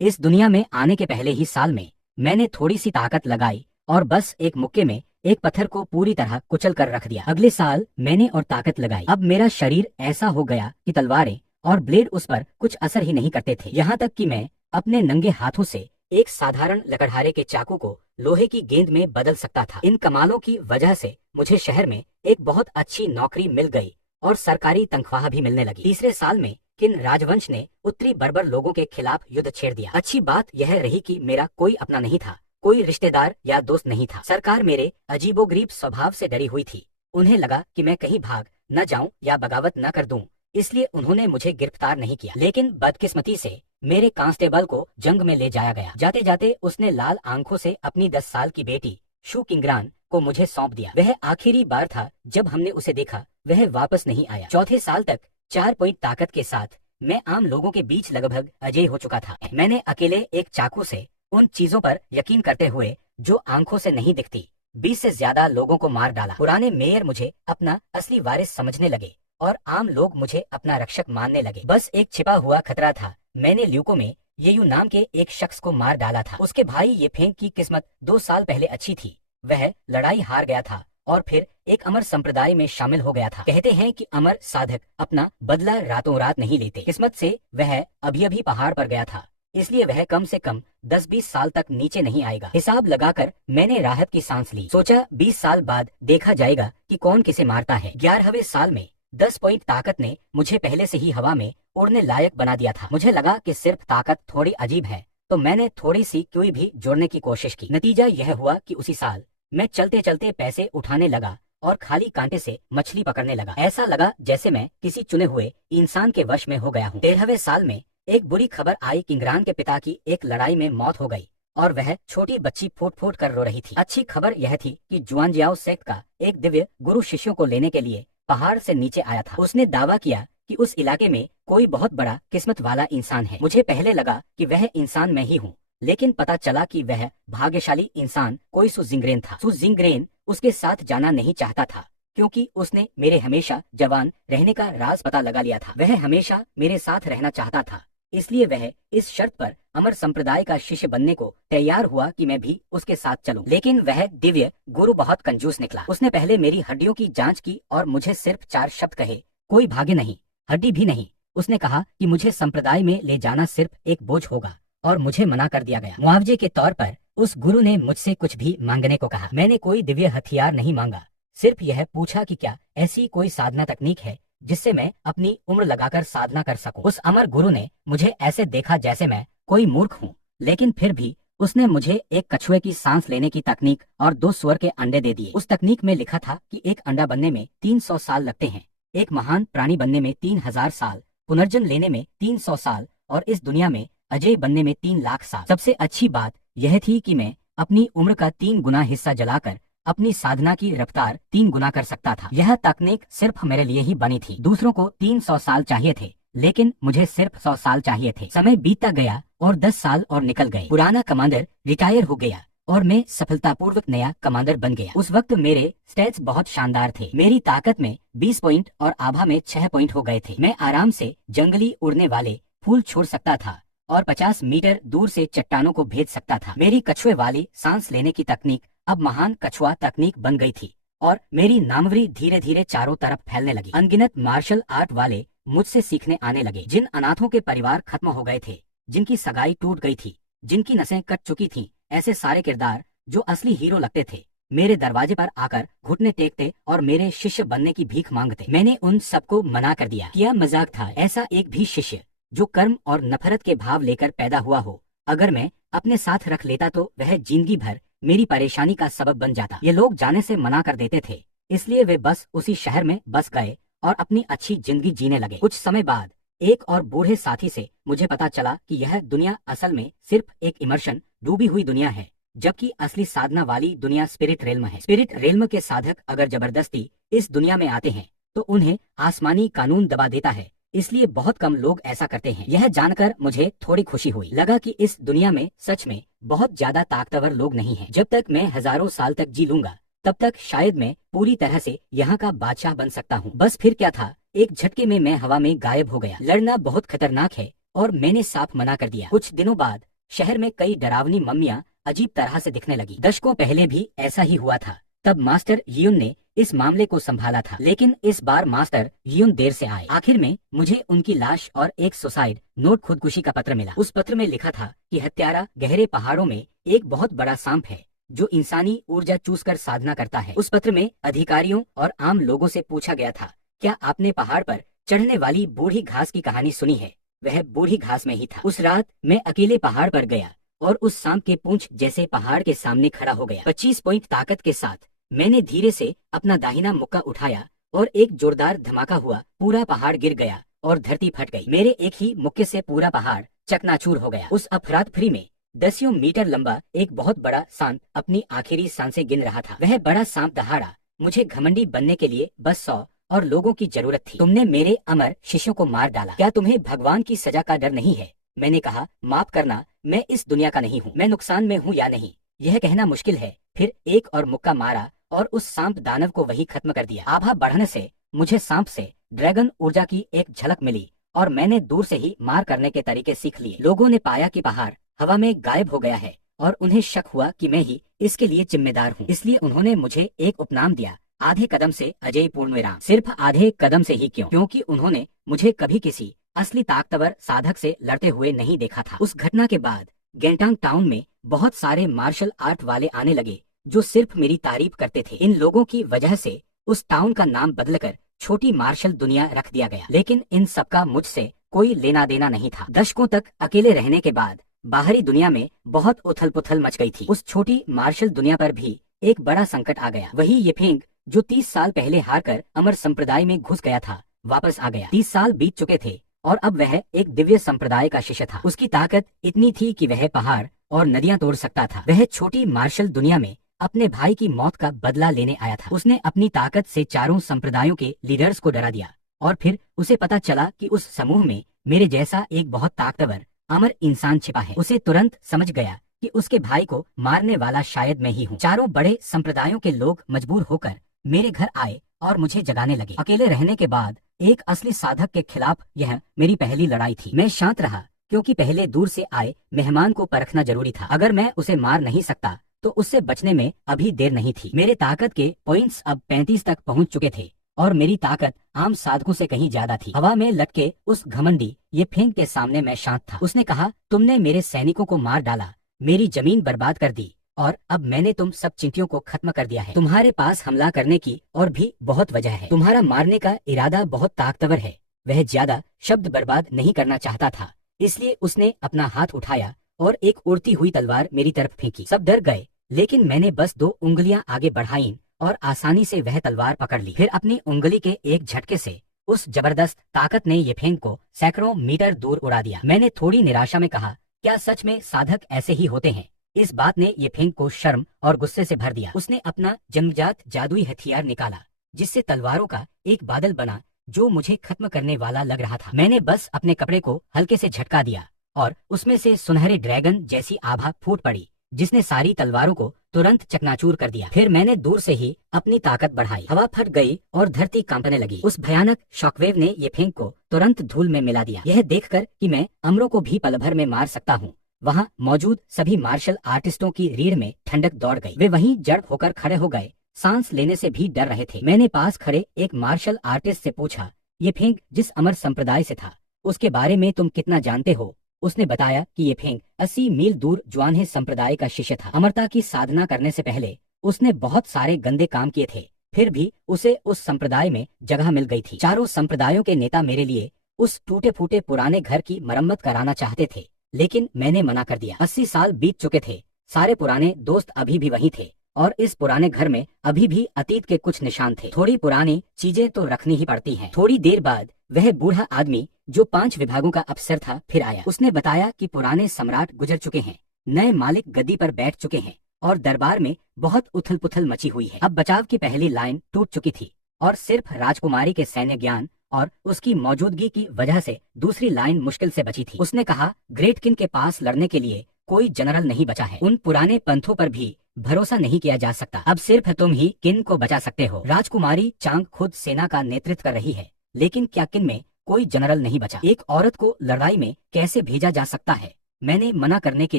इस दुनिया में आने के पहले ही साल में मैंने थोड़ी सी ताकत लगाई और बस एक मुक्के में एक पत्थर को पूरी तरह कुचल कर रख दिया। अगले साल मैंने और ताकत लगाई। अब मेरा शरीर ऐसा हो गया कि तलवारें और ब्लेड उस पर कुछ असर ही नहीं करते थे। यहाँ तक कि मैं अपने नंगे हाथों से एक साधारण लकड़हारे के चाकू को लोहे की गेंद में बदल सकता था। इन कमालों की वजह से मुझे शहर में एक बहुत अच्छी नौकरी मिल गई और सरकारी तनख्वाह भी मिलने लगी। तीसरे साल में किन राजवंश ने उत्तरी बर्बर लोगों के खिलाफ युद्ध छेड़ दिया। अच्छी बात यह रही कि मेरा कोई अपना नहीं था, कोई रिश्तेदार या दोस्त नहीं था। सरकार मेरे अजीबोगरीब स्वभाव से डरी हुई थी। उन्हें लगा कि मैं कहीं भाग न जाऊं या बगावत न कर दूं, इसलिए उन्होंने मुझे गिरफ्तार नहीं किया। लेकिन बदकिस्मती से मेरे कांस्टेबल को जंग में ले जाया गया। जाते जाते उसने लाल आंखों से अपनी 10 साल की बेटी शू किंग्रान को मुझे सौंप दिया। वह आखिरी बार था जब हमने उसे देखा। वह वापस नहीं आया। चौथे साल तक 4 पॉइंट ताकत के साथ मैं आम लोगों के बीच लगभग अजय हो चुका था। मैंने अकेले एक चाकू से उन चीजों पर यकीन करते हुए जो आंखों से नहीं दिखती 20 से ज्यादा लोगों को मार डाला। पुराने मेयर मुझे अपना असली वारिस समझने लगे और आम लोग मुझे अपना रक्षक मानने लगे। बस एक छिपा हुआ खतरा था। मैंने ल्यूको में येयू नाम के एक शख्स को मार डाला था। उसके भाई ये फेंक की किस्मत 2 साल पहले अच्छी थी। वह लड़ाई हार गया था और फिर एक अमर संप्रदाय में शामिल हो गया था। कहते हैं कि अमर साधक अपना बदला रातों रात नहीं लेते। किस्मत से वह अभी अभी पहाड़ पर गया था, इसलिए वह कम से कम 10-20 साल तक नीचे नहीं आएगा। हिसाब लगाकर मैंने राहत की सांस ली। सोचा 20 साल बाद देखा जाएगा कि कौन किसे मारता है। 11वें साल में 10 पॉइंट ताकत ने मुझे पहले से ही हवा में उड़ने लायक बना दिया था। मुझे लगा कि सिर्फ ताकत थोड़ी अजीब है, तो मैंने थोड़ी सी क्यूई भी जोड़ने की कोशिश की। नतीजा यह हुआ कि उसी साल मैं चलते चलते पैसे उठाने लगा और खाली कांटे से मछली पकड़ने लगा। ऐसा लगा जैसे मैं किसी चुने हुए इंसान के वश में हो गया हूँ। 13वें साल में एक बुरी खबर आई। किंग्रान के पिता की एक लड़ाई में मौत हो गई और वह छोटी बच्ची फूट फूट कर रो रही थी। अच्छी खबर यह थी कि जुआनजियाओ सेक्ट का एक दिव्य गुरु शिष्यों को लेने के लिए पहाड़ से नीचे आया था। उसने दावा किया कि उस इलाके में कोई बहुत बड़ा किस्मत वाला इंसान है। मुझे पहले लगा कि वह इंसान मैं ही हूँ, लेकिन पता चला कि वह भाग्यशाली इंसान कोई सु जिंग्रेन था। सु जिंग्रेन उसके साथ जाना नहीं चाहता था क्योंकि उसने मेरे हमेशा जवान रहने का राज पता लगा लिया था। वह हमेशा मेरे साथ रहना चाहता था, इसलिए वह इस शर्त पर अमर संप्रदाय का शिष्य बनने को तैयार हुआ कि मैं भी उसके साथ चलूं। लेकिन वह दिव्य गुरु बहुत कंजूस निकला। उसने पहले मेरी हड्डियों की जांच की और मुझे सिर्फ 4 शब्द कहे, कोई भाग्य नहीं, हड्डी भी नहीं। उसने कहा कि मुझे संप्रदाय में ले जाना सिर्फ एक बोझ होगा और मुझे मना कर दिया गया। मुआवजे के तौर पर उस गुरु ने मुझसे कुछ भी मांगने को कहा। मैंने कोई दिव्य हथियार नहीं मांगा, सिर्फ यह पूछा कि क्या ऐसी कोई साधना तकनीक है जिससे मैं अपनी उम्र लगाकर साधना कर सकूं। उस अमर गुरु ने मुझे ऐसे देखा जैसे मैं कोई मूर्ख हूँ, लेकिन फिर भी उसने मुझे एक कछुए की सांस लेने की तकनीक और 2 सुअर के अंडे दे दिए। उस तकनीक में लिखा था कि एक अंडा बनने में 300 साल लगते हैं, एक महान प्राणी बनने में 3000 साल, पुनर्जन्म लेने में 300 साल और इस दुनिया में अजय बनने में 3 लाख साल। सबसे अच्छी बात यह थी कि मैं अपनी उम्र का 3 गुना हिस्सा जलाकर अपनी साधना की रफ्तार 3 गुना कर सकता था। यह तकनीक सिर्फ मेरे लिए ही बनी थी। दूसरों को 300 साल चाहिए थे, लेकिन मुझे सिर्फ 100 साल चाहिए थे। समय बीतता गया और 10 साल और निकल गए। पुराना कमांडर रिटायर हो गया और मैं सफलतापूर्वक नया कमांडर बन गया। उस वक्त मेरे स्टैट्स बहुत शानदार थे। मेरी ताकत में 20 पॉइंट और आभा में 6 पॉइंट हो गए थे। मैं आराम से जंगली उड़ने वाले फूल छोड़ सकता था और 50 मीटर दूर से चट्टानों को भेज सकता था। मेरी कछुए वाली सांस लेने की तकनीक अब महान कछुआ तकनीक बन गई थी और मेरी नामवरी धीरे धीरे चारों तरफ फैलने लगी। अनगिनत मार्शल आर्ट वाले मुझसे सीखने आने लगे। जिन अनाथों के परिवार खत्म हो गए थे, जिनकी सगाई टूट गई थी, जिनकी नसें कट चुकी थीं, ऐसे सारे किरदार जो असली हीरो लगते थे, मेरे दरवाजे पर आकर घुटने टेकते और मेरे शिष्य बनने की भीख मांगते। मैंने उन सबको मना कर दिया। किया मजाक था। ऐसा एक भी शिष्य जो कर्म और नफरत के भाव लेकर पैदा हुआ हो, अगर मैं अपने साथ रख लेता तो वह जिंदगी भर मेरी परेशानी का सबब बन जाता। ये लोग जाने से मना कर देते थे, इसलिए वे बस उसी शहर में बस गए और अपनी अच्छी जिंदगी जीने लगे। कुछ समय बाद एक और बूढ़े साथी से मुझे पता चला कि यह दुनिया असल में सिर्फ एक इमर्शन डूबी हुई दुनिया है, जबकि असली साधना वाली दुनिया स्पिरिट रेल्म है। स्पिरिट रेल्म के साधक अगर जबरदस्ती इस दुनिया में आते हैं तो उन्हें आसमानी कानून दबा देता है, इसलिए बहुत कम लोग ऐसा करते हैं। यह जानकर मुझे थोड़ी खुशी हुई। लगा कि इस दुनिया में सच में बहुत ज्यादा ताकतवर लोग नहीं हैं। जब तक मैं हजारों साल तक जी लूंगा, तब तक शायद मैं पूरी तरह से यहाँ का बादशाह बन सकता हूँ। बस फिर क्या था, एक झटके में मैं हवा में गायब हो गया। लड़ना बहुत खतरनाक है, और मैंने साफ मना कर दिया। कुछ दिनों बाद शहर में कई डरावनी मम्मियां अजीब तरह से दिखने लगी। दशकों पहले भी ऐसा ही हुआ था। तब मास्टर यियुन ने इस मामले को संभाला था, लेकिन इस बार मास्टर यियुन देर से आए। आखिर में मुझे उनकी लाश और एक सुसाइड नोट खुदकुशी का पत्र मिला। उस पत्र में लिखा था कि हत्यारा गहरे पहाड़ों में एक बहुत बड़ा सांप है जो इंसानी ऊर्जा चूसकर साधना करता है। उस पत्र में अधिकारियों और आम लोगों से पूछा गया था, क्या आपने पहाड़ पर चढ़ने वाली बूढ़ी घास की कहानी सुनी है? वह बूढ़ी घास में ही था। उस रात मैं अकेले पहाड़ पर गया और उस सांप के पूंछ जैसे पहाड़ के सामने खड़ा हो गया। 25 पॉइंट ताकत के साथ मैंने धीरे से अपना दाहिना मुक्का उठाया और एक जोरदार धमाका हुआ। पूरा पहाड़ गिर गया और धरती फट गई। मेरे एक ही मुक्के से पूरा पहाड़ चकनाचूर हो गया। उस अफरा तफरी में 10 मीटर लंबा एक बहुत बड़ा सांप अपनी आखिरी सांसें गिन रहा था। वह बड़ा सांप दहाड़ा। मुझे घमंडी बनने के लिए बस 100 और लोगों की जरूरत थी। तुमने मेरे अमर शिष्यों को मार डाला। क्या तुम्हें भगवान की सजा का डर नहीं है? मैंने कहा, माफ करना, मैं इस दुनिया का नहीं हूँ। मैं नुकसान में हूँ या नहीं, यह कहना मुश्किल है। फिर एक और मुक्का मारा और उस सांप दानव को वही खत्म कर दिया। आभा बढ़ने से मुझे सांप से ड्रैगन ऊर्जा की एक झलक मिली और मैंने दूर से ही मार करने के तरीके सीख लिए। लोगों ने पाया कि पहाड़ हवा में गायब हो गया है और उन्हें शक हुआ कि मैं ही इसके लिए जिम्मेदार हूँ। इसलिए उन्होंने मुझे एक उपनाम दिया, आधे कदम से अजय पूर्णविराम। सिर्फ आधे कदम से ही क्यों? क्योंकि उन्होंने मुझे कभी किसी असली ताकतवर साधक से लड़ते हुए नहीं देखा था। उस घटना के बाद गेंटांग टाउन में बहुत सारे मार्शल आर्ट वाले आने लगे जो सिर्फ मेरी तारीफ करते थे। इन लोगों की वजह से उस टाउन का नाम बदलकर छोटी मार्शल दुनिया रख दिया गया। लेकिन इन सबका मुझसे कोई लेना देना नहीं था। दशकों तक अकेले रहने के बाद बाहरी दुनिया में बहुत उथल पुथल मच गई थी। उस छोटी मार्शल दुनिया पर भी एक बड़ा संकट आ गया। वही ये फेंग जो 30 साल पहले हारकर अमर संप्रदाय में घुस गया था, वापस आ गया। 30 साल बीत चुके थे और अब वह एक दिव्य संप्रदाय का शिष्य था। उसकी ताकत इतनी थी कि वह पहाड़ और नदियां तोड़ सकता था। वह छोटी मार्शल दुनिया में अपने भाई की मौत का बदला लेने आया था। उसने अपनी ताकत से चारों संप्रदायों के लीडर्स को डरा दिया और फिर उसे पता चला कि उस समूह में मेरे जैसा एक बहुत ताकतवर अमर इंसान छिपा है। उसे तुरंत समझ गया कि उसके भाई को मारने वाला शायद मैं ही हूँ। चारों बड़े संप्रदायों के लोग मजबूर होकर मेरे घर आए और मुझे जगाने लगे। अकेले रहने के बाद एक असली साधक के खिलाफ यह मेरी पहली लड़ाई थी। मैं शांत रहा क्योंकि पहले दूर से आए मेहमान को परखना जरूरी था। अगर मैं उसे मार नहीं सकता तो उससे बचने में अभी देर नहीं थी। मेरे ताकत के पॉइंट्स अब 35 तक पहुंच चुके थे और मेरी ताकत आम साधकों से कहीं ज्यादा थी। हवा में लटके उस घमंडी ये फेंग के सामने मैं शांत था। उसने कहा, तुमने मेरे सैनिकों को मार डाला, मेरी जमीन बर्बाद कर दी और अब मैंने तुम सब चिंटियों को खत्म कर दिया है। तुम्हारे पास हमला करने की और भी बहुत वजह है। तुम्हारा मारने का इरादा बहुत ताकतवर है। वह ज्यादा शब्द बर्बाद नहीं करना चाहता था, इसलिए उसने अपना हाथ उठाया और एक उड़ती हुई तलवार मेरी तरफ फेंकी। सब डर गए, लेकिन मैंने बस 2 उंगलियां आगे बढ़ाईं और आसानी से वह तलवार पकड़ ली। फिर अपनी उंगली के एक झटके से उस जबरदस्त ताकत ने ये फेंग को सैकड़ों मीटर दूर उड़ा दिया। मैंने थोड़ी निराशा में कहा, क्या सच में साधक ऐसे ही होते हैं? इस बात ने ये फेंग को शर्म और गुस्से से भर दिया। उसने अपना जन्मजात जादुई हथियार निकाला जिससे तलवारों का एक बादल बना जो मुझे खत्म करने वाला लग रहा था। मैंने बस अपने कपड़े को हल्के से झटका दिया और उसमें से सुनहरे ड्रैगन जैसी आभा फूट पड़ी जिसने सारी तलवारों को तुरंत चकनाचूर कर दिया। फिर मैंने दूर से ही अपनी ताकत बढ़ाई। हवा फट गई और धरती कांपने लगी। उस भयानक शॉकवेव ने ये फेंग को तुरंत धूल में मिला दिया। यह देखकर कि मैं अमरों को भी पल भर में मार सकता हूँ, वहाँ मौजूद सभी मार्शल आर्टिस्टों की रीढ़ में ठंडक दौड़ गई। वे वहीं जड़ होकर खड़े हो गए, सांस लेने से भी डर रहे थे। मैंने पास खड़े एक मार्शल आर्टिस्ट से पूछा, ये फेंग जिस अमर संप्रदाय से था उसके बारे में तुम कितना जानते हो? उसने बताया कि ये फेंग 80 मील दूर ज्वानहे संप्रदाय का शिष्य था। अमरता की साधना करने से पहले उसने बहुत सारे गंदे काम किए थे, फिर भी उसे उस संप्रदाय में जगह मिल गई थी। चारों संप्रदायों के नेता मेरे लिए उस टूटे फूटे पुराने घर की मरम्मत कराना चाहते थे, लेकिन मैंने मना कर दिया। 80 साल बीत चुके थे, सारे पुराने दोस्त अभी भी वही थे और इस पुराने घर में अभी भी अतीत के कुछ निशान थे। थोड़ी पुरानी चीजें तो रखनी ही पड़ती हैं। थोड़ी देर बाद वह बूढ़ा आदमी जो 5 विभागों का अफसर था फिर आया। उसने बताया कि पुराने सम्राट गुजर चुके हैं, नए मालिक गद्दी पर बैठ चुके हैं और दरबार में बहुत उथल पुथल मची हुई है। अब बचाव की पहली लाइन टूट चुकी थी और सिर्फ राजकुमारी के सैन्य ज्ञान और उसकी मौजूदगी की वजह से दूसरी लाइन मुश्किल से बची थी। उसने कहा, ग्रेट किन के पास लड़ने के लिए कोई जनरल नहीं बचा है। उन पुराने पंथों पर भी भरोसा नहीं किया जा सकता। अब सिर्फ तुम ही किन को बचा सकते हो। राजकुमारी चांग खुद सेना का नेतृत्व कर रही है, लेकिन क्या किन में कोई जनरल नहीं बचा। एक औरत को लड़ाई में कैसे भेजा जा सकता है? मैंने मना करने के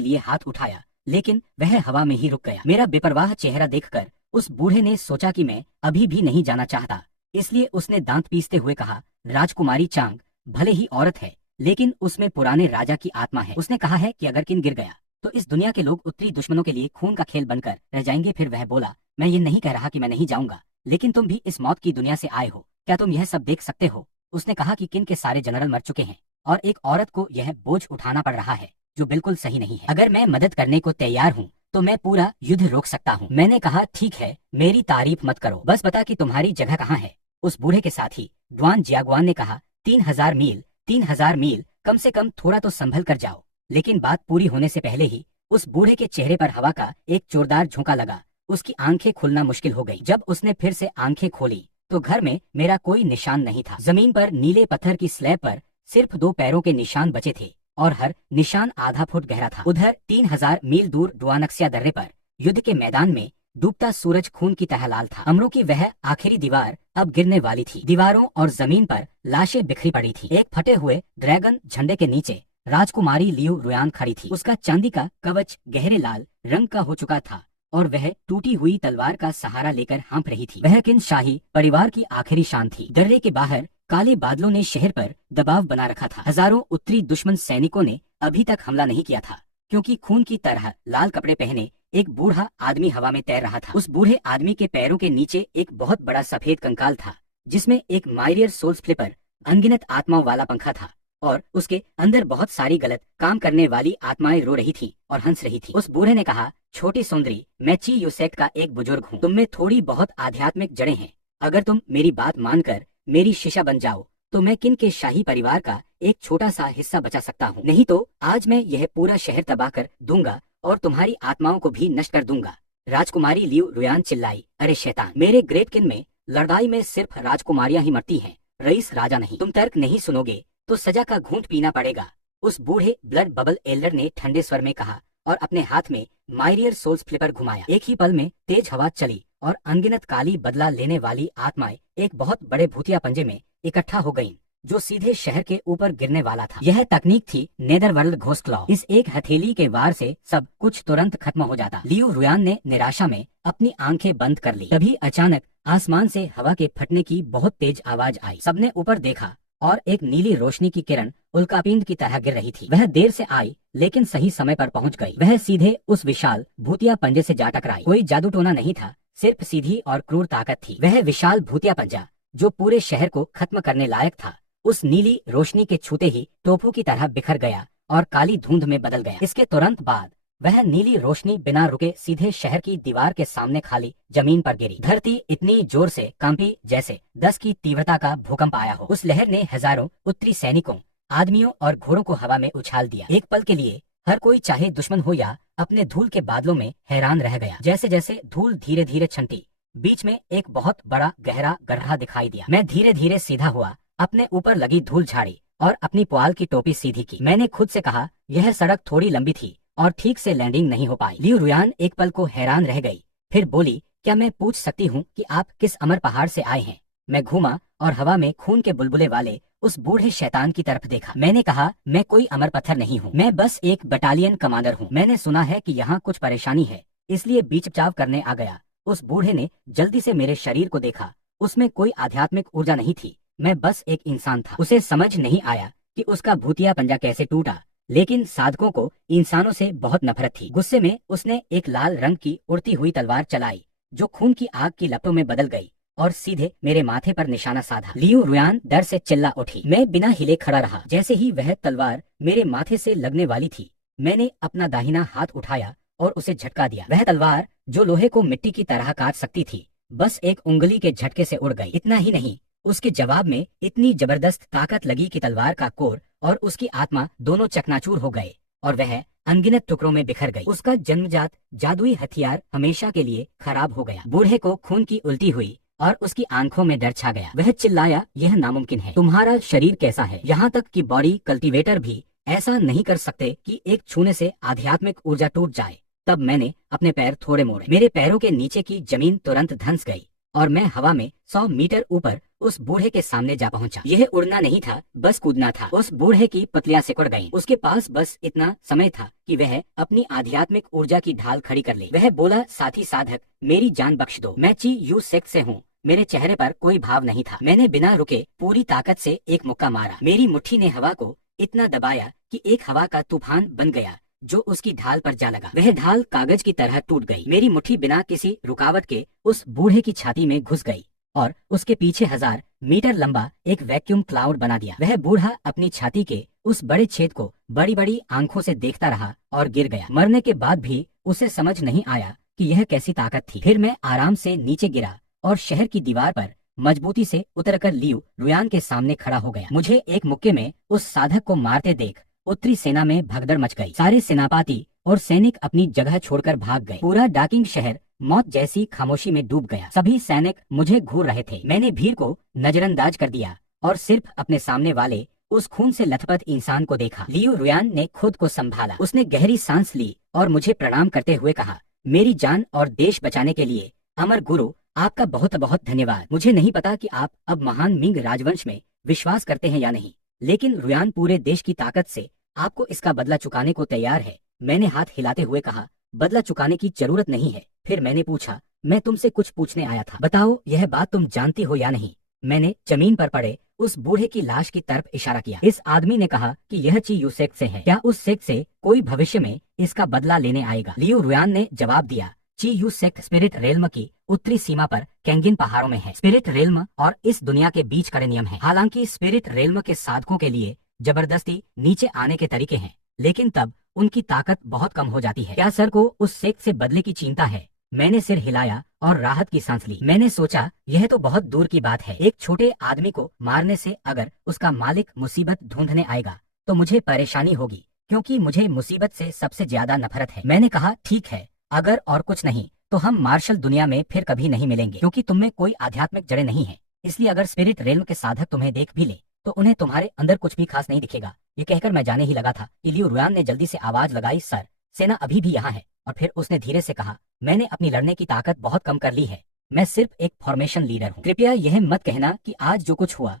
लिए हाथ उठाया, लेकिन वह हवा में ही रुक गया। मेरा बेपरवाह चेहरा देखकर उस बूढ़े ने सोचा कि मैं अभी भी नहीं जाना चाहता, इसलिए उसने दांत पीसते हुए कहा, राजकुमारी चांग भले ही औरत है, लेकिन उसमें पुराने राजा की आत्मा है। उसने कहा है कि अगर किन गिर गया तो इस दुनिया के लोग उत्तरी दुश्मनों के लिए खून का खेल बनकर रह जाएंगे। फिर वह बोला, मैं ये नहीं कह रहा कि मैं नहीं जाऊंगा, लेकिन तुम भी इस मौत की दुनिया से आए हो, क्या तुम यह सब देख सकते हो? उसने कहा कि किन के सारे जनरल मर चुके हैं और एक औरत को यह बोझ उठाना पड़ रहा है, जो बिल्कुल सही नहीं है। अगर मैं मदद करने को तैयार हूँ तो मैं पूरा युद्ध रोक सकता हूँ। मैंने कहा, ठीक है, मेरी तारीफ मत करो, बस बता कि तुम्हारी जगह कहाँ है। उस बूढ़े के साथी ड्वान जियाग्वान ने कहा, 3000 मील। 3000 मील, कम से कम थोड़ा तो संभल कर जाओ। लेकिन बात पूरी होने से पहले ही उस बूढ़े के चेहरे पर हवा का एक जोरदार झोंका लगा। उसकी आंखें खुलना मुश्किल हो गई। जब उसने फिर से आंखें खोली तो घर में मेरा कोई निशान नहीं था। जमीन पर नीले पत्थर की स्लैब पर सिर्फ 2 पैरों के निशान बचे थे और हर निशान आधा फुट गहरा था। उधर 3000 मील दूर ड्वानक्सिया दर्रे पर युद्ध के मैदान में डूबता सूरज खून की तरह लाल था। अमरों की वह आखिरी दीवार अब गिरने वाली थी। दीवारों और जमीन पर लाशें बिखरी पड़ी थी। एक फटे हुए ड्रैगन झंडे के नीचे राजकुमारी लियू रुयान खड़ी थी। उसका चांदी का कवच गहरे लाल रंग का हो चुका था और वह टूटी हुई तलवार का सहारा लेकर हाँफ रही थी। वह किन शाही परिवार की आखिरी शान थी। दर्रे के बाहर काले बादलों ने शहर पर दबाव बना रखा था। हजारों उत्तरी दुश्मन सैनिकों ने अभी तक हमला नहीं किया था, क्योंकि खून की तरह लाल कपड़े पहने एक बूढ़ा आदमी हवा में तैर रहा था। उस बूढ़े आदमी के पैरों के नीचे एक बहुत बड़ा सफेद कंकाल था, जिसमें एक माइरियर सोल्स फ्लिपर अनगिनत आत्माओं वाला पंखा था और उसके अंदर बहुत सारी गलत काम करने वाली आत्माएं रो रही थी और हंस रही थी। उस बूढ़े ने कहा, छोटी सुंदरी, मैं ची यूसेक का एक बुजुर्ग हूँ। तुम में थोड़ी बहुत आध्यात्मिक जड़ें हैं। अगर तुम मेरी बात मानकर मेरी शिष्या बन जाओ तो मैं किन के शाही परिवार का एक छोटा सा हिस्सा बचा सकता हूँ। नहीं तो आज मैं यह पूरा शहर तबाह कर दूंगा और तुम्हारी आत्माओं को भी नष्ट कर दूंगा। राजकुमारी लियू रुयान चिल्लाई, अरे शैतान, मेरे ग्रेट किन में लड़ाई में सिर्फ राजकुमारियां ही मरती हैं, रईस राजा नहीं। तुम तर्क नहीं सुनोगे तो सजा का घूंट पीना पड़ेगा। उस बूढ़े ब्लड बबल एल्डर ने ठंडे स्वर में कहा और अपने हाथ में माइरियर सोल्स फ्लिपर घुमाया। एक ही पल में तेज हवा चली और अनगिनत काली बदला लेने वाली आत्माएं एक बहुत बड़े भूतिया पंजे में इकट्ठा हो गईं, जो सीधे शहर के ऊपर गिरने वाला था। यह तकनीक थी नेदरवर्ल्ड घोस्ट क्लॉ। इस एक हथेली के वार से सब कुछ तुरंत खत्म हो जाता। लियू रुयान ने निराशा में अपनी आंखें बंद कर ली। तभी अचानक आसमान से हवा के फटने की बहुत तेज आवाज आई। सबने ऊपर देखा और एक नीली रोशनी की किरण उल्कापिंड की तरह गिर रही थी। वह देर से आई, लेकिन सही समय पर पहुंच गई। वह सीधे उस विशाल भूतिया पंजे से जा टकराई। कोई जादू टोना नहीं था, सिर्फ सीधी और क्रूर ताकत थी। वह विशाल भूतिया पंजा, जो पूरे शहर को खत्म करने लायक था, उस नीली रोशनी के छूते ही टोपू की तरह बिखर गया और काली धुंध में बदल गया। इसके तुरंत बाद वह नीली रोशनी बिना रुके सीधे शहर की दीवार के सामने खाली जमीन पर गिरी। धरती इतनी जोर से कांपी जैसे 10 की तीव्रता का भूकंप आया हो। उस लहर ने हजारों उत्तरी सैनिकों, आदमियों और घोड़ों को हवा में उछाल दिया। एक पल के लिए हर कोई, चाहे दुश्मन हो या अपने धूल के बादलों में, हैरान रह गया। जैसे जैसे धूल धीरे धीरे छंटी, बीच में एक बहुत बड़ा गहरा गड्ढा दिखाई दिया। मैं धीरे धीरे सीधा हुआ, अपने ऊपर लगी धूल झाड़ी और अपनी पुआल की टोपी सीधी की। मैंने खुद से कहा, यह सड़क थोड़ी लंबी थी और ठीक से लैंडिंग नहीं हो पाई। लियू रुयान एक पल को हैरान रह गई, फिर बोली, क्या मैं पूछ सकती हूँ कि आप किस अमर पहाड़ से आए हैं? मैं घूमा और हवा में खून के बुलबुले वाले उस बूढ़े शैतान की तरफ देखा। मैंने कहा, मैं कोई अमर पत्थर नहीं हूँ, मैं बस एक बटालियन कमांडर हूँ। मैंने सुना है कि यहाँ कुछ परेशानी है, इसलिए बीच बचाव करने आ गया। उस बूढ़े ने जल्दी से मेरे शरीर को देखा। उसमें कोई आध्यात्मिक ऊर्जा नहीं थी, मैं बस एक इंसान था। उसे समझ नहीं आया कि उसका भूतिया पंजा कैसे टूटा, लेकिन साधकों को इंसानों से बहुत नफरत थी। गुस्से में उसने एक लाल रंग की उड़ती हुई तलवार चलाई, जो खून की आग की लपटों में बदल गई और सीधे मेरे माथे पर निशाना साधा। लियू रुयान डर से चिल्ला उठी। मैं बिना हिले खड़ा रहा। जैसे ही वह तलवार मेरे माथे से लगने वाली थी, मैंने अपना दाहिना हाथ उठाया और उसे झटका दिया। वह तलवार, जो लोहे को मिट्टी की तरह काट सकती थी, बस एक उंगली के झटके से उड़ गई। इतना ही नहीं, उसके जवाब में इतनी जबरदस्त ताकत लगी कि तलवार का कोर और उसकी आत्मा दोनों चकनाचूर हो गए और वह अनगिनत टुकड़ों में बिखर गई। उसका जन्मजात जादुई हथियार हमेशा के लिए खराब हो गया। बूढ़े को खून की उल्टी हुई और उसकी आंखों में डर छा गया। वह चिल्लाया, यह नामुमकिन है। तुम्हारा शरीर कैसा है? यहाँ तक कि बॉडी कल्टीवेटर भी ऐसा नहीं कर सकते कि एक छूने से आध्यात्मिक ऊर्जा टूट जाए। तब मैंने अपने पैर थोड़े मोड़े। मेरे पैरों के नीचे की जमीन तुरंत धंस गई और मैं हवा में 100 मीटर ऊपर उस बूढ़े के सामने जा पहुंचा। यह उड़ना नहीं था, बस कूदना था। उस बूढ़े की पतलियां सिकुड़ गईं। उसके पास बस इतना समय था कि वह अपनी आध्यात्मिक ऊर्जा की ढाल खड़ी कर ले। वह बोला, साथी साधक, मेरी जान बख्श दो। मैं ची यू सेक्ट से हूँ। मेरे चेहरे पर कोई भाव नहीं था। मैंने बिना रुके पूरी ताकत से एक मुक्का मारा। मेरी मुट्ठी ने हवा को इतना दबाया कि एक हवा का तूफान बन गया जो उसकी ढाल पर जा लगा। वह ढाल कागज की तरह टूट गई। मेरी मुट्ठी बिना किसी रुकावट के उस बूढ़े की छाती में घुस गई और उसके पीछे 1000 मीटर लंबा एक वैक्यूम क्लाउड बना दिया। वह बूढ़ा अपनी छाती के उस बड़े छेद को बड़ी बड़ी आंखों से देखता रहा और गिर गया। मरने के बाद भी उसे समझ नहीं आया कि यह कैसी ताकत थी। फिर मैं आराम से नीचे गिरा और शहर की दीवार पर मजबूती से उतरकर लियू रुयान के सामने खड़ा हो गया। मुझे एक मुक्के में उस साधक को मारते देख उत्तरी सेना में भगदड़ मच गई। सारे सेनापति और सैनिक अपनी जगह छोड़कर भाग गए। पूरा डाकिंग शहर मौत जैसी खामोशी में डूब गया। सभी सैनिक मुझे घूर रहे थे। मैंने भीड़ को नजरअंदाज कर दिया और सिर्फ अपने सामने वाले उस खून से लथपथ इंसान को देखा। लियू रुयान ने खुद को संभाला। उसने गहरी सांस ली और मुझे प्रणाम करते हुए कहा, मेरी जान और देश बचाने के लिए अमर गुरु, आपका बहुत बहुत धन्यवाद। मुझे नहीं पता कि आप अब महान मिंग राजवंश में विश्वास करते हैं या नहीं, लेकिन रुयान पूरे देश की ताकत से आपको इसका बदला चुकाने को तैयार है। मैंने हाथ हिलाते हुए कहा, बदला चुकाने की जरूरत नहीं है। फिर मैंने पूछा, मैं तुमसे कुछ पूछने आया था, बताओ यह बात तुम जानती हो या नहीं। मैंने जमीन पर पड़े उस बूढ़े की लाश की तरफ इशारा किया। इस आदमी ने कहा कि यह ची यू सेक्ट से है। क्या उस सेक्ट से कोई भविष्य में इसका बदला लेने आएगा? लियू रुयान ने जवाब दिया, ची यू सेक्ट स्पिरिट रेल्म की उत्तरी सीमा पर कैंगिन पहाड़ों में है। स्पिरिट रेल्म और इस दुनिया के बीच कड़े नियम हैं। हालांकि स्पिरिट रेल्म के साधकों के लिए जबरदस्ती नीचे आने के तरीके हैं, लेकिन तब उनकी ताकत बहुत कम हो जाती है। क्या सर को उस सेक्ट से बदले की चिंता है? मैंने सिर हिलाया और राहत की सांस ली। मैंने सोचा, यह तो बहुत दूर की बात है। एक छोटे आदमी को मारने से अगर उसका मालिक मुसीबत ढूंढने आएगा तो मुझे परेशानी होगी, क्योंकि मुझे मुसीबत से सबसे ज्यादा नफरत है। मैंने कहा, ठीक है, अगर और कुछ नहीं तो हम मार्शल दुनिया में फिर कभी नहीं मिलेंगे, क्योंकि तुम में कोई आध्यात्मिक जड़ें नहीं है। इसलिए अगर स्पिरिट रेल्म के साधक तुम्हें देख भी ले तो उन्हें तुम्हारे अंदर कुछ भी खास नहीं दिखेगा। ये कहकर मैं जाने ही लगा था कि लियू रुयान ने जल्दी से आवाज लगाई, सर, सेना अभी भी यहाँ है। और फिर उसने धीरे से कहा, मैंने अपनी लड़ने की ताकत बहुत कम कर ली है। मैं सिर्फ एक फॉर्मेशन लीडर हूँ। कृपया यह मत कहना कि आज जो कुछ हुआ